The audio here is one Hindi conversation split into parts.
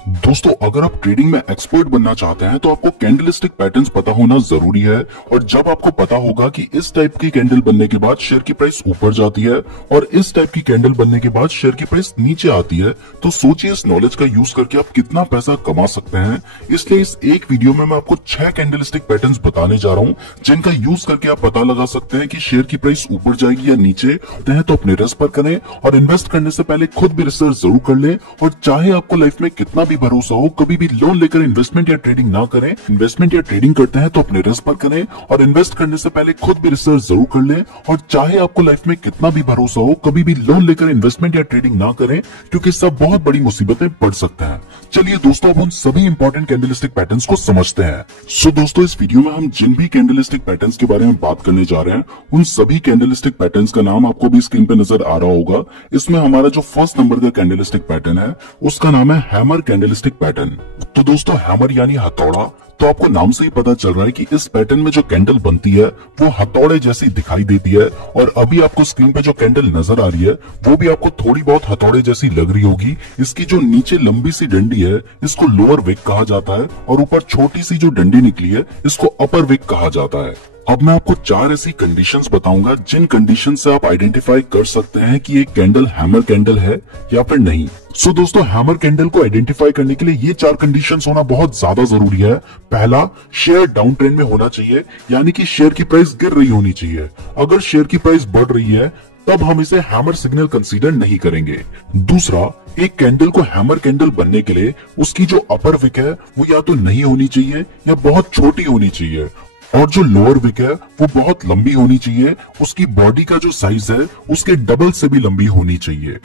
दोस्तों, अगर आप ट्रेडिंग में एक्सपर्ट बनना चाहते हैं तो आपको कैंडलस्टिक पैटर्न्स पता होना जरूरी है। और जब आपको पता होगा कि इस टाइप की कैंडल बनने के बाद शेयर की प्राइस ऊपर जाती है और इस टाइप की कैंडल बनने के बाद शेयर की प्राइस नीचे आती है, तो सोचिए इस नॉलेज का यूज करके आप कितना पैसा कमा सकते हैं। इसलिए इस एक वीडियो में मैं आपको 6 कैंडलस्टिक पैटर्न्स बताने जा रहा हूँ, जिनका यूज करके आप पता लगा सकते हैं कि शेयर की प्राइस ऊपर जाएगी या नीचे। तो अपने रिस्क पर करें और इन्वेस्ट करने से पहले खुद भी रिसर्च जरूर कर लें। और चाहे आपको लाइफ में कितना भी भरोसा हो, कभी भी लोन लेकर इन्वेस्टमेंट या ट्रेडिंग ना करें। इन्वेस्टमेंट या ट्रेडिंग करते हैं तो अपने रिस्क पर करें और इन्वेस्ट करने से पहले खुद भी रिसर्च जरूर कर लें। और चाहे आपको लाइफ में कितना भी भरोसा हो, कभी भी लोन लेकर इन्वेस्टमेंट या ट्रेडिंग ना करें, क्योंकि सब बहुत बड़ी मुसीबतें पड़ सकते हैं। चलिए दोस्तों, अब उन सभी इंपॉर्टेंट कैंडलस्टिक पैटर्न्स को समझते हैं। सो दोस्तों, इस वीडियो में हम जिन भी कैंडलस्टिक पैटर्न्स के बारे में बात करने जा रहे हैं, उन सभी कैंडलस्टिक पैटर्न्स का नाम आपको भी स्क्रीन पे नजर आ रहा होगा। इसमें हमारा जो फर्स्ट नंबर का कैंडलस्टिक पैटर्न है, उसका नाम है हैमर कैंडलस्टिक पैटर्न। तो दोस्तों, हैमर यानी हथौड़ा, तो आपको नाम से ही पता चल रहा है कि इस पैटर्न में जो कैंडल बनती है वो हथौड़े जैसी दिखाई देती है। और अभी आपको स्क्रीन पे जो कैंडल नजर आ रही है वो भी आपको थोड़ी बहुत हथौड़े जैसी लग रही होगी। इसकी जो नीचे लंबी सी डंडी है, इसको लोअर विक कहा जाता है, और ऊपर छोटी सी जो डंडी निकली है, इसको अपर विक कहा जाता है। अब मैं आपको 4 ऐसी कंडीशंस बताऊंगा, जिन कंडीशन से आप आइडेंटिफाई कर सकते हैं कि ये कैंडल हैमर कैंडल है या फिर नहीं। सो दोस्तों, हैमर कैंडल को आइडेंटिफाई करने के लिए ये 4 कंडीशंस होना बहुत ज्यादा जरूरी है। पहला, शेयर डाउन ट्रेंड में होना चाहिए, यानी कि शेयर की प्राइस गिर रही होनी चाहिए। अगर शेयर की प्राइस बढ़ रही है तब हम इसे हैमर सिग्नल कंसीडर नहीं करेंगे। दूसरा, एक कैंडल को हैमर कैंडल बनने के लिए उसकी जो अपर विक है वो या तो नहीं होनी चाहिए या बहुत छोटी होनी चाहिए, और जो लोअर विक है वो बहुत लंबी होनी चाहिए। उसकी बॉडी का जो साइज है उसके डबल से भी लंबी होनी चाहिए।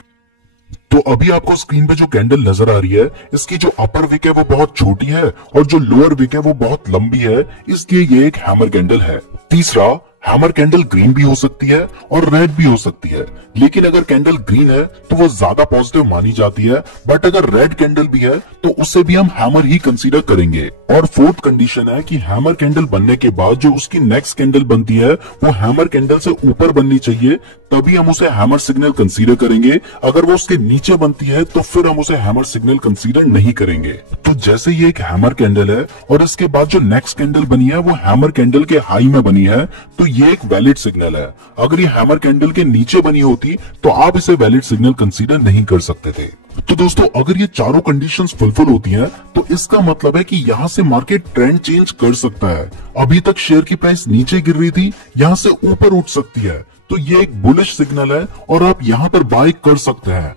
तो अभी आपको स्क्रीन पे जो कैंडल नजर आ रही है, इसकी जो अपर विक है वो बहुत छोटी है और जो लोअर विक है वो बहुत लंबी है, इसलिए ये एक हैमर कैंडल है। तीसरा, हैमर कैंडल ग्रीन भी हो सकती है और रेड भी हो सकती है, लेकिन अगर कैंडल ग्रीन है तो वो ज्यादा पॉजिटिव मानी जाती है, बट अगर रेड कैंडल भी है तो उसे भी हम हैमर ही कंसीडर करेंगे। और फोर्थ कंडीशन है कि हैमर कैंडल बनने के बाद जो उसकी नेक्स्ट कैंडल बनती है वो हैमर कैंडल से ऊपर बननी चाहिए, तभी हम उसे हैमर सिग्नल कंसीडर करेंगे। अगर वो उसके नीचे बनती है तो फिर हम उसे हैमर सिग्नल कंसीडर नहीं करेंगे। तो जैसे ये एक हैमर कैंडल है और इसके बाद जो नेक्स्ट कैंडल बनी है वो हैमर कैंडल के हाई में बनी है, तो ये एक वैलिड सिग्नल है। अगर ये हैमर कैंडल के नीचे बनी होती तो आप इसे वैलिड सिग्नल कंसीडर नहीं कर सकते थे। तो दोस्तों, अगर ये चारों कंडीशंस फुलफिल होती हैं तो इसका मतलब है कि यहाँ से मार्केट ट्रेंड चेंज कर सकता है। अभी तक शेयर की प्राइस नीचे गिर रही थी, यहाँ से ऊपर उठ सकती है, तो ये एक बुलिश सिग्नल है और आप यहाँ पर बाय कर सकते हैं।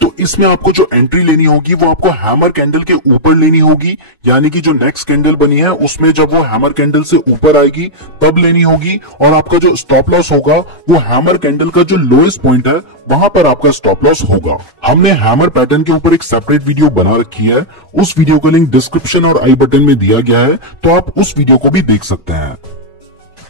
तो इसमें आपको जो एंट्री लेनी होगी वो आपको हैमर कैंडल के ऊपर लेनी होगी, यानी कि जो नेक्स्ट कैंडल बनी है उसमें जब वो हैमर कैंडल से ऊपर आएगी तब लेनी होगी। और आपका जो स्टॉप लॉस होगा वो हैमर कैंडल का जो लोएस्ट पॉइंट है वहां पर आपका स्टॉप लॉस होगा। हमने हैमर पैटर्न के ऊपर एक सेपरेट वीडियो बना रखी है, उस वीडियो का लिंक डिस्क्रिप्शन और आई बटन में दिया गया है, तो आप उस वीडियो को भी देख सकते हैं।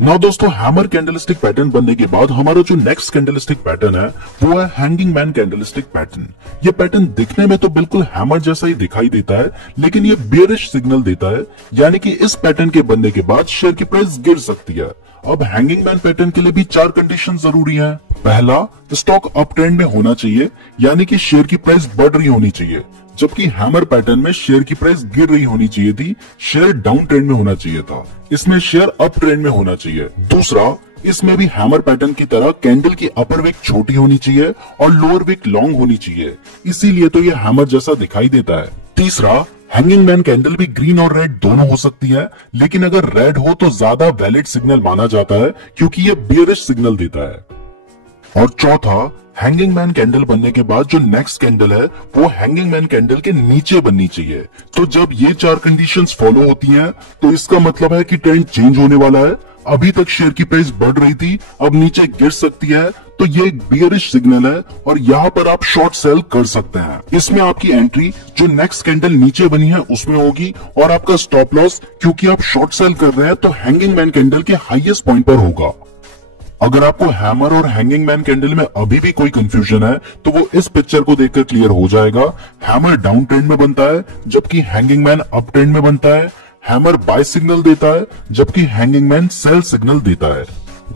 ना दोस्तों, हैमर कैंडलस्टिक पैटर्न बनने के बाद हमारा जो नेक्स्ट कैंडलस्टिक पैटर्न है वो है हैंगिंग मैन कैंडलस्टिक पैटर्न। ये पैटर्न दिखने में तो बिल्कुल हैमर जैसा ही दिखाई देता है, लेकिन ये बेयरिश सिग्नल देता है, यानी कि इस पैटर्न के बनने के बाद शेयर की प्राइस गिर सकती है। अब हैंगिंग मैन पैटर्न के लिए भी 4 कंडीशन जरूरी है। पहला, स्टॉक अप ट्रेंड में होना चाहिए, यानी कि शेयर की प्राइस बढ़ रही होनी चाहिए, जबकि हैमर पैटर्न में शेयर की प्राइस गिर रही होनी चाहिए थी, शेयर डाउन ट्रेंड में होना चाहिए था। इसमें शेयर अप ट्रेंड में होना चाहिए। दूसरा, इसमें भी हैमर पैटर्न की तरह कैंडल की अपर विक छोटी होनी चाहिए और लोअर विक लॉन्ग होनी चाहिए, इसीलिए तो ये हैमर जैसा दिखाई देता है। तीसरा, हैंगिंग मैन कैंडल भी ग्रीन और रेड दोनों हो सकती है, लेकिन अगर रेड हो तो ज्यादा वैलिड सिग्नल माना जाता है, क्योंकि ये बेयरिश सिग्नल देता है। और चौथा, हैंगिंग मैन कैंडल बनने के बाद जो नेक्स्ट कैंडल है वो हैंगिंग मैन कैंडल के नीचे बननी चाहिए। तो जब ये 4 कंडीशंस फॉलो होती हैं तो इसका मतलब है कि ट्रेंड चेंज होने वाला है। अभी तक शेयर की प्राइस बढ़ रही थी, अब नीचे गिर सकती है, तो ये एक बियरिश सिग्नल है और यहाँ पर आप शॉर्ट सेल कर सकते हैं। इसमें आपकी एंट्री जो नेक्स्ट कैंडल नीचे बनी है उसमें होगी, और आपका स्टॉप लॉस, क्योंकि आप शॉर्ट सेल कर रहे हैं, तो हैंगिंग मैन कैंडल के हाईएस्ट पॉइंट पर होगा। अगर आपको हैमर और हैंगिंग मैन कैंडल में अभी भी कोई कंफ्यूजन है तो वो इस पिक्चर को देखकर क्लियर हो जाएगा। हैमर डाउन ट्रेंड में बनता है, जबकि हैंगिंग मैन अप ट्रेंड में बनता है। हैमर बाय सिग्नल देता है, जबकि हैंगिंग मैन सेल सिग्नल देता है।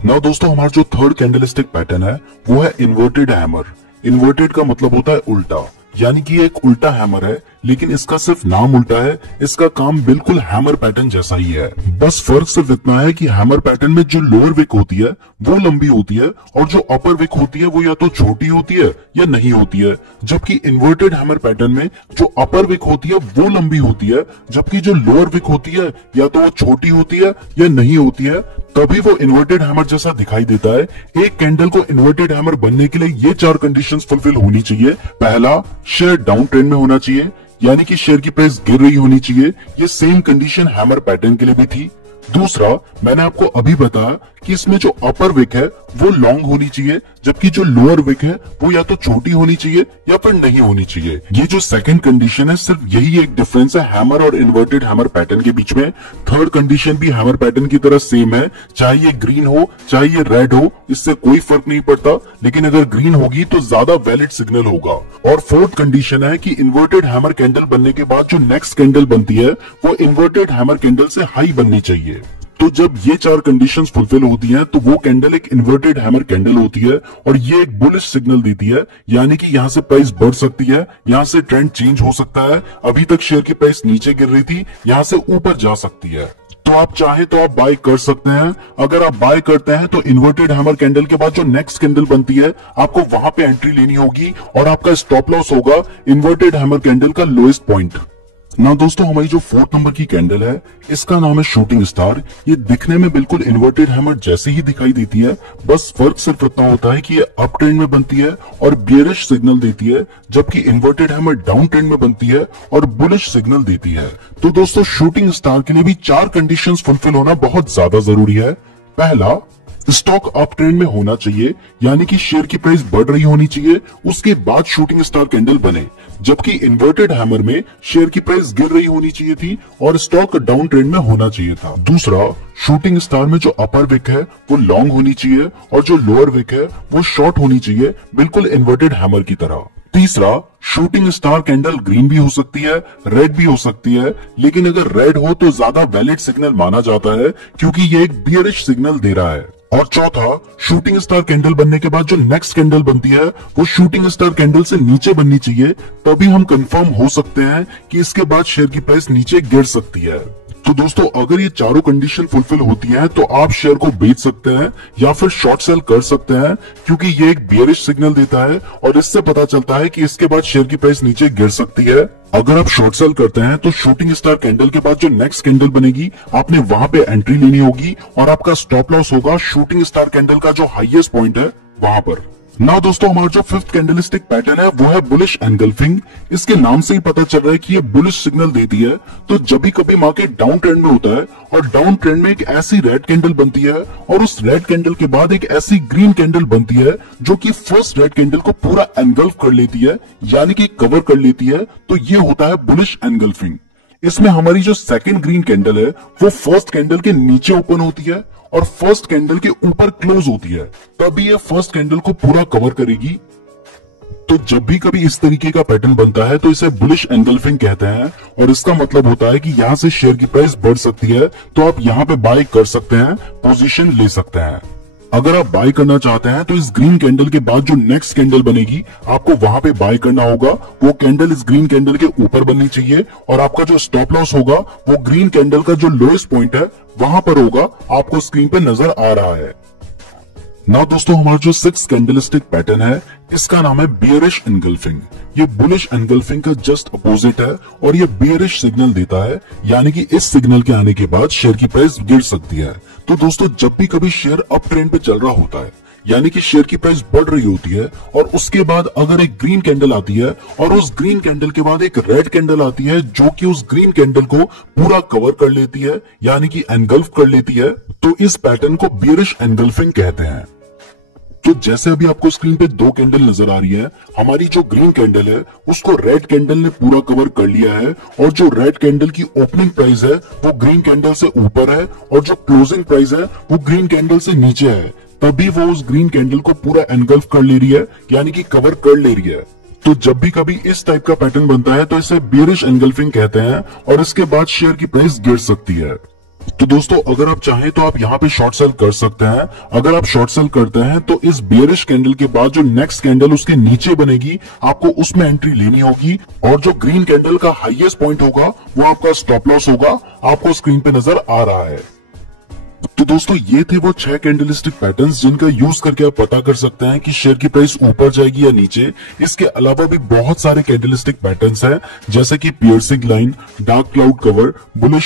नाउ दोस्तों, हमारा जो थर्ड कैंडलस्टिक पैटर्न है वो है इन्वर्टेड हैमर। इन्वर्टेड का मतलब होता है उल्टा, यानी कि एक उल्टा हैमर है लेकिन इसका सिर्फ नाम उल्टा है। इसका काम बिल्कुल हैमर पैटर्न जैसा ही है। बस फर्क सिर्फ इतना है कि हैमर पैटर्न में जो लोअर विक होती है वो लंबी होती है और जो अपर विक होती है वो या तो छोटी होती है या नहीं होती है। जबकि इन्वर्टेड हैमर पैटर्न में जो अपर विक होती है वो लंबी होती है, जबकि जो लोअर विक होती है या तो वो छोटी होती है या नहीं होती है। तभी वो इन्वर्टेड हैमर जैसा दिखाई देता है। एक कैंडल को इन्वर्टेड हैमर बनने के लिए ये 4 कंडीशंस फुलफिल होनी चाहिए। पहला, शेयर डाउन ट्रेंड में होना चाहिए, यानी कि शेयर की प्राइस गिर रही होनी चाहिए। ये सेम कंडीशन हैमर पैटर्न के लिए भी थी। दूसरा, मैंने आपको अभी बताया कि इसमें जो अपर विक है वो लॉन्ग होनी चाहिए, जबकि जो लोअर विक है वो या तो छोटी होनी चाहिए या फिर नहीं होनी चाहिए। ये जो सेकंड कंडीशन है, सिर्फ यही एक डिफरेंस है हैमर और इन्वर्टेड हैमर पैटर्न के बीच में। थर्ड कंडीशन भी हैमर पैटर्न की तरह सेम है, चाहे ये ग्रीन हो चाहे ये रेड हो, इससे कोई फर्क नहीं पड़ता, लेकिन अगर ग्रीन होगी तो ज्यादा वैलिड सिग्नल होगा। और फोर्थ कंडीशन है कि इन्वर्टेड हैमर कैंडल बनने के बाद जो नेक्स्ट कैंडल बनती है वो इन्वर्टेड हैमर कैंडल से हाई बननी चाहिए। तो जब ये 4 कंडीशंस फुलफिल होती हैं तो वो कैंडल एक इन्वर्टेड हैमर कैंडल होती है और ये एक बुलिश सिग्नल देती है, यानी कि यहाँ से प्राइस बढ़ सकती है, यहाँ से ट्रेंड चेंज हो सकता है। अभी तक शेयर की प्राइस नीचे गिर रही थी, यहाँ से ऊपर जा सकती है। तो आप चाहे तो आप बाय कर सकते हैं। अगर आप बाय करते हैं तो इन्वर्टेड हैमर कैंडल के बाद जो नेक्स्ट कैंडल बनती है आपको वहां पे एंट्री लेनी होगी और आपका स्टॉप लॉस होगा इन्वर्टेड हैमर कैंडल का लोएस्ट पॉइंट। ना दोस्तों, हमारी जो 4th नंबर की कैंडल है इसका नाम है शूटिंग स्टार। ये दिखने में बिल्कुल इन्वर्टेड हैमर जैसे ही दिखाई देती है, बस फर्क सिर्फ इतना होता है कि ये अप ट्रेंड में बनती है और बियरिश सिग्नल देती है, जबकि इन्वर्टेड हैमर डाउन ट्रेंड में बनती है और बुलिश सिग्नल देती है। तो दोस्तों, शूटिंग स्टार के लिए भी 4 कंडीशंस फुलफिल होना बहुत ज्यादा जरूरी है। पहला, स्टॉक अप ट्रेंड में होना चाहिए, यानी कि शेयर की प्राइस बढ़ रही होनी चाहिए, उसके बाद शूटिंग स्टार कैंडल बने। जबकि इन्वर्टेड हैमर में शेयर की प्राइस गिर रही होनी चाहिए थी और स्टॉक डाउन ट्रेंड में होना चाहिए था। दूसरा, शूटिंग स्टार में जो अपर विक है वो लॉन्ग होनी चाहिए और जो लोअर विक है वो शॉर्ट होनी चाहिए, बिल्कुल इन्वर्टेड हैमर की तरह। तीसरा, शूटिंग स्टार कैंडल ग्रीन भी हो सकती है, रेड भी हो सकती है, लेकिन अगर रेड हो तो ज्यादा वैलिड सिग्नल माना जाता है क्योंकि ये एक बियरिश सिग्नल दे रहा है। और चौथा, शूटिंग स्टार कैंडल बनने के बाद जो नेक्स्ट कैंडल बनती है वो शूटिंग स्टार कैंडल से नीचे बननी चाहिए, तभी हम कंफर्म हो सकते हैं कि इसके बाद शेयर की प्राइस नीचे गिर सकती है। तो दोस्तों, अगर ये चारों कंडीशन फुलफिल होती हैं तो आप शेयर को बेच सकते हैं या फिर शॉर्ट सेल कर सकते हैं, क्योंकि ये एक बियरिश सिग्नल देता है और इससे पता चलता है कि इसके बाद शेयर की प्राइस नीचे गिर सकती है। अगर आप शॉर्ट सेल करते हैं तो शूटिंग स्टार कैंडल के बाद जो नेक्स्ट कैंडल बनेगी आपने वहां पे एंट्री लेनी होगी और आपका स्टॉप लॉस होगा शूटिंग स्टार कैंडल का जो हाईएस्ट पॉइंट है वहां पर। ना दोस्तों, हमारा जो 5th कैंडलस्टिक पैटर्न है वो है बुलिश एनगल्फिंग। इसके नाम से ही पता चल रहा है कि ये बुलिश सिग्नल देती है। तो जब भी कभी मार्केट डाउन ट्रेंड में होता है और डाउन ट्रेंड में एक ऐसी रेड कैंडल बनती है और उस रेड कैंडल के बाद एक ऐसी ग्रीन कैंडल बनती है जो कि फर्स्ट रेड कैंडल को पूरा एनगल्फ कर लेती है, यानी कि कवर कर लेती है, तो ये होता है बुलिश एनगल्फिंग। इसमें हमारी जो सेकंड ग्रीन कैंडल है वो फर्स्ट कैंडल के नीचे ओपन होती है और फर्स्ट कैंडल के ऊपर क्लोज होती है, तभी ये फर्स्ट कैंडल को पूरा कवर करेगी। तो जब भी कभी इस तरीके का पैटर्न बनता है तो इसे बुलिश एनगल्फिंग कहते हैं और इसका मतलब होता है कि यहां से शेयर की प्राइस बढ़ सकती है, तो आप यहां पे बाय कर सकते हैं, पोजीशन ले सकते हैं। अगर आप बाय करना चाहते हैं तो इस ग्रीन कैंडल के बाद जो नेक्स्ट कैंडल बनेगी आपको वहां पे बाय करना होगा। वो कैंडल इस ग्रीन कैंडल के ऊपर बननी चाहिए और आपका जो स्टॉप लॉस होगा वो ग्रीन कैंडल का जो लोएस्ट पॉइंट है वहां पर होगा, आपको स्क्रीन पे नजर आ रहा है। ना दोस्तों, हमारा जो 6th कैंडलस्टिक पैटर्न है इसका नाम है बियरिश एनगल्फिंग। ये बुलिश एनगल्फिंग का जस्ट अपोजिट है और ये बियरिश सिग्नल देता है, यानी कि इस सिग्नल के आने के बाद शेयर की प्राइस गिर सकती है। तो दोस्तों, जब भी कभी शेयर अप ट्रेंड पे चल रहा होता है, यानी कि शेयर की प्राइस बढ़ रही होती है और उसके बाद अगर एक ग्रीन कैंडल आती है और उस ग्रीन कैंडल के बाद एक रेड कैंडल आती है जो कि उस ग्रीन कैंडल को पूरा कवर कर लेती है, यानी कि एनगल्फ कर लेती है, तो इस पैटर्न को बियरिश एनगल्फिंग कहते हैं। तो जैसे अभी आपको स्क्रीन पे 2 कैंडल नजर आ रही है, हमारी जो ग्रीन कैंडल है उसको रेड कैंडल ने पूरा कवर कर लिया है और जो रेड कैंडल की ओपनिंग प्राइस है वो ग्रीन कैंडल से ऊपर है और जो क्लोजिंग प्राइस है वो ग्रीन कैंडल से नीचे है, तभी वो उस ग्रीन कैंडल को पूरा एनगल्फ कर ले रही है, यानी कि कवर कर ले रही है। तो जब भी कभी इस टाइप का पैटर्न बनता है तो इसे बियरिश एनगल्फिंग कहते हैं और इसके बाद शेयर की प्राइस गिर सकती है। तो दोस्तों अगर आप चाहें तो आप यहाँ पे शॉर्ट सेल कर सकते हैं। अगर आप शॉर्ट सेल करते हैं तो इस बेयरिश कैंडल के बाद जो नेक्स्ट कैंडल उसके नीचे बनेगी आपको उसमें एंट्री लेनी होगी, और जो ग्रीन कैंडल का हाईएस्ट पॉइंट होगा वो आपका स्टॉप लॉस होगा, आपको स्क्रीन पे नजर आ रहा है। तो दोस्तों ये थे वो 6 कैंडलस्टिक पैटर्न्स जिनका यूज करके आप पता कर सकते हैं कि शेयर की प्राइस ऊपर जाएगी या नीचे। इसके अलावा भी बहुत सारे कैंडलस्टिक पैटर्न्स हैं, जैसे कि piercing line, dark cloud cover, bullish